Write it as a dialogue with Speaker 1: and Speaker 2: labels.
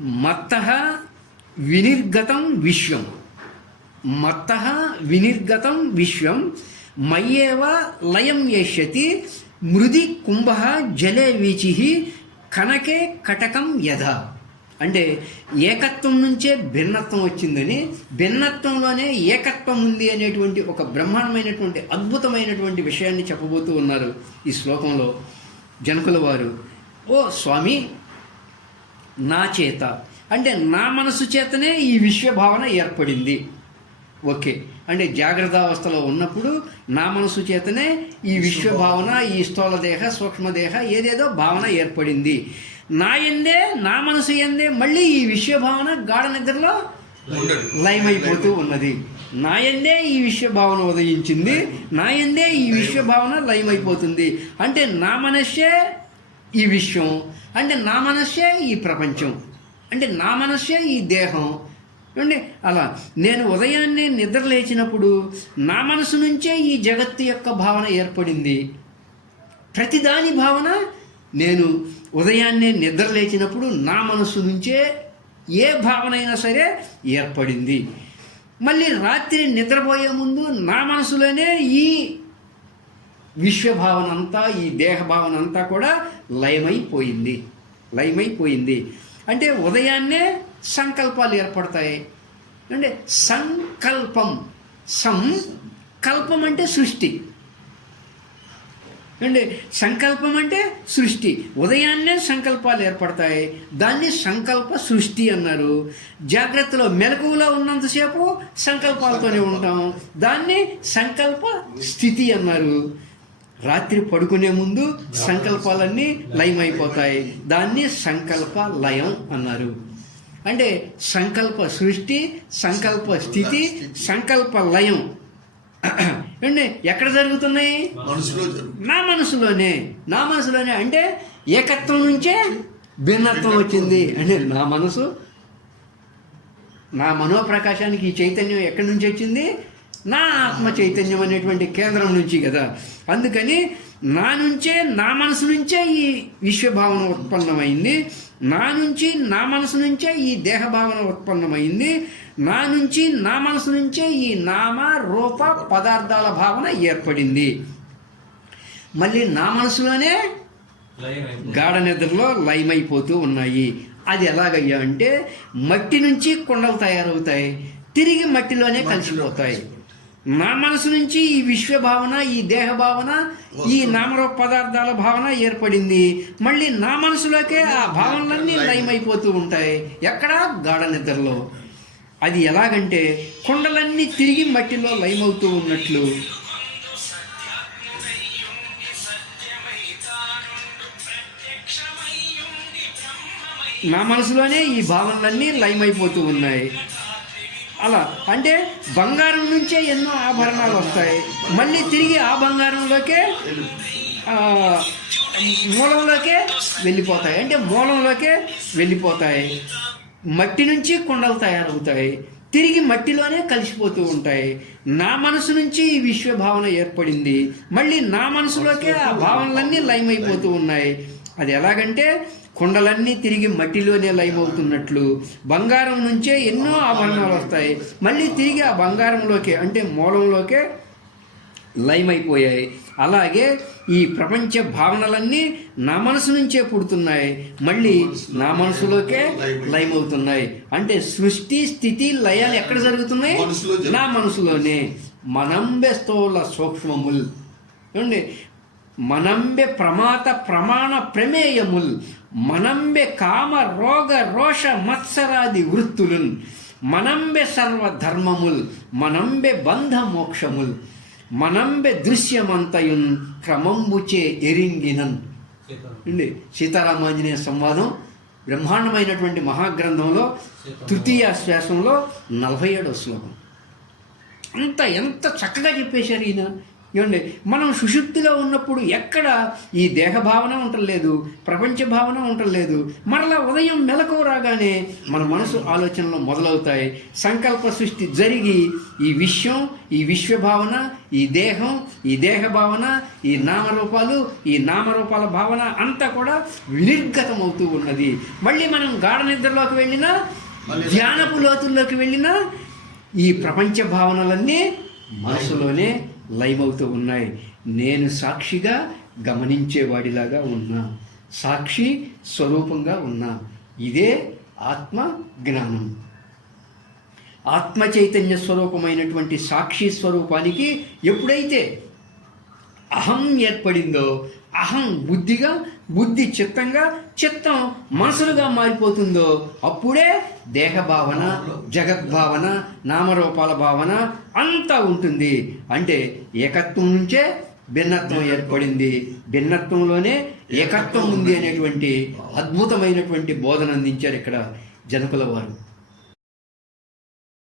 Speaker 1: మత్త వినిర్గతం విశ్వం. మత్త వినిర్గతం విశ్వం. మయ్యేవ లయం యష్యతి మృది కుంభ జలే వీచి. కనకే కటకం యథ. అంటే ఏకత్వం నుంచే భిన్నత్వం వచ్చిందని భిన్నత్వంలోనే ఏకత్వం ఉంది అనేటువంటి ఒక బ్రహ్మాండమైనటువంటి అద్భుతమైనటువంటి విషయాన్ని చెప్పబోతూ ఉన్నారు ఈ శ్లోకంలో జనకుల వారు. ఓ స్వామి నా చేత. అంటే నా మనసు చేతనే ఈ విశ్వభావన ఏర్పడింది. ఓకే. అంటే జాగ్రత్త అవస్థలో ఉన్నప్పుడు నా మనసు చేతనే ఈ విశ్వభావన ఈ స్థూలదేహ సూక్ష్మదేహ ఏదేదో భావన ఏర్పడింది. నా ఎందే నా మనసు ఎందే మళ్ళీ ఈ విశ్వభావన గాఢ నిద్రలో లయమైపోతూ ఉన్నది. నా ఎందే ఈ విశ్వభావన ఉదయించింది నా ఎందే ఈ విశ్వభావన లయమైపోతుంది. అంటే నా మనస్సే ఈ విశ్వం అంటే నా మనస్సే ఈ ప్రపంచం. అంటే నా మనస్సే ఈ దేహం. అండి అలా నేను ఉదయాన్నే నిద్ర లేచినప్పుడు నా మనసు నుంచే ఈ జగత్తు యొక్క భావన ఏర్పడింది. ప్రతిదాని భావన నేను ఉదయాన్నే నిద్ర లేచినప్పుడు నా మనసు నుంచే ఏ భావన అయినా సరే ఏర్పడింది. మళ్ళీ రాత్రి నిద్రపోయే ముందు నా మనసులోనే ఈ విశ్వభావన అంతా ఈ దేహభావన అంతా కూడా లయమైపోయింది. లయమైపోయింది. అంటే ఉదయాన్నే సంకల్పాలు ఏర్పడతాయి. అంటే సంకల్పం. సంకల్పం అంటే సృష్టి. అంటే సంకల్పం అంటే సృష్టి. ఉదయాన్నే సంకల్పాలు ఏర్పడతాయి. దాన్ని సంకల్ప సృష్టి అన్నారు. జాగ్రత్తలో మెలకువలో ఉన్నంతసేపు సంకల్పాలతోనే ఉంటాం. దాన్ని సంకల్ప స్థితి అన్నారు. రాత్రి పడుకునే ముందు సంకల్పాలన్నీ లయమైపోతాయి. దాన్ని సంకల్ప లయం అన్నారు. అంటే సంకల్ప సృష్టి సంకల్ప స్థితి సంకల్ప లయం. ఏండి ఎక్కడ జరుగుతున్నాయి? నా మనసులోనే. నా మనసులోనే అంటే ఏకత్వం నుంచే భిన్నత్వం వచ్చింది. అంటే నా మనసు నా మనోప్రకాశానికి ఈ చైతన్యం ఎక్కడి నుంచి వచ్చింది? నా ఆత్మ చైతన్యం అనేటువంటి కేంద్రం నుంచి కదా. అందుకని నా నుంచే నా మనసు నుంచే ఈ విశ్వభావన ఉత్పన్నమైంది. నా నుంచి నా మనసు నుంచే ఈ దేహభావన ఉత్పన్నమైంది. నా నుంచి నా మనసు నుంచే ఈ నామ రూప పదార్థాల భావన ఏర్పడింది. మళ్ళీ నా మనసులోనే గాఢ నిద్రలో లయమైపోతూ ఉన్నాయి. అది ఎలాగయ్యా అంటే మట్టి నుంచి కుండలు తయారవుతాయి. తిరిగి మట్టిలోనే కలిసిపోతాయి. నా మనసు నుంచి ఈ విశ్వ భావన ఈ దేహ భావన ఈ నామరూప పదార్థాల భావన ఏర్పడింది. మళ్ళీ నా మనసులోకే ఆ భావనలన్నీ లయమైపోతూ ఉంటాయి. ఎక్కడ గాఢ నిద్రలో. అది ఎలాగంటే కుండలన్నీ తిరిగి మట్టిలో లయమవుతూ ఉన్నట్లు. నా మనసులోనే ఈ భావనలన్నీ లయమైపోతూ ఉన్నాయి. అలా. అంటే బంగారం నుంచే ఎన్నో ఆభరణాలు వస్తాయి. మళ్ళీ తిరిగి ఆ బంగారంలోకే మూలంలోకే వెళ్ళిపోతాయి. అంటే మూలంలోకే వెళ్ళిపోతాయి. మట్టి నుంచి కుండలు తయారవుతాయి. తిరిగి మట్టిలోనే కలిసిపోతూ ఉంటాయి. నా మనసు నుంచి ఈ విశ్వభావన ఏర్పడింది. మళ్ళీ నా మనసులోకే ఆ భావనలన్నీ లయమైపోతూ ఉన్నాయి. అది ఎలాగంటే కుండలన్నీ తిరిగి మట్టిలోనే లయమవుతున్నట్లు. బంగారం నుంచే ఎన్నో ఆభరణాలు వస్తాయి. మళ్ళీ తిరిగి ఆ బంగారంలోకే అంటే మూలంలోకే లయమైపోయాయి. అలాగే ఈ ప్రపంచ భావనలన్నీ నా మనసు నుంచే పుడుతున్నాయి. మళ్ళీ నా మనసులోకే లయమవుతున్నాయి. అంటే సృష్టి స్థితి లయాలు ఎక్కడ జరుగుతున్నాయి. నా మనసులోనే. మనంబె స్థూల సూక్ష్మముల్. ఏమండి? మనంబె ప్రమాత ప్రమాణ ప్రమేయముల్ మనంబె కామ రోగ రోష మత్సరాది వృత్తులున్ మనంబె సర్వ ధర్మముల్ మనంబె బంధ మోక్షముల్ మనంబె దృశ్యమంతయున్ క్రమంబుచే ఎరింగినన్ అండి సీతారామాంజనేయ సంవాదం బ్రహ్మాండమైనటువంటి మహాగ్రంథంలో తృతీయ శ్వాసంలో నలభై ఏడవ శ్లోకం అంత ఎంత చక్కగా చెప్పేశారు ఈయన ఏమండి మనం సుషుప్తిలో ఉన్నప్పుడు ఎక్కడ ఈ దేహ భావన ఉండలేదు ప్రపంచ భావన ఉండలేదు మరలా ఉదయం మెలకు రాగానే మన మనసు ఆలోచనలు మొదలవుతాయి. సంకల్ప సృష్టి జరిగి ఈ విశ్వం ఈ విశ్వ భావన ఈ దేహం ఈ దేహ భావన ఈ నామరూపాలు ఈ నామరూపాల భావన అంతా కూడా వినిర్గతం అవుతూ ఉన్నది. మళ్ళీ మనం గాఢ నిద్రలోకి వెళ్ళినా ధ్యానపు లోతుల్లోకి వెళ్ళినా ఈ ప్రపంచ భావనలన్నీ మనసులోనే లయమవుతూ ఉన్నాయి. నేను సాక్షిగా గమనించేవాడిలాగా ఉన్నా. సాక్షి స్వరూపంగా ఉన్నా. ఇదే ఆత్మ జ్ఞానం. ఆత్మ చైతన్య స్వరూపమైనటువంటి సాక్షి స్వరూపానికి ఎప్పుడైతే అహం ఏర్పడిందో అహం బుద్ధిగా బుద్ధి చిత్తంగా చిత్తం మనసులుగా మారిపోతుందో అప్పుడే దేహ భావన జగద్భావన నామరూపాల భావన అంతా ఉంటుంది. అంటే ఏకత్వం నుంచే భిన్నత్వం ఏర్పడింది. భిన్నత్వంలోనే ఏకత్వం ఉంది అనేటువంటి అద్భుతమైనటువంటి బోధన అందించారు ఇక్కడ జనకుల వారు.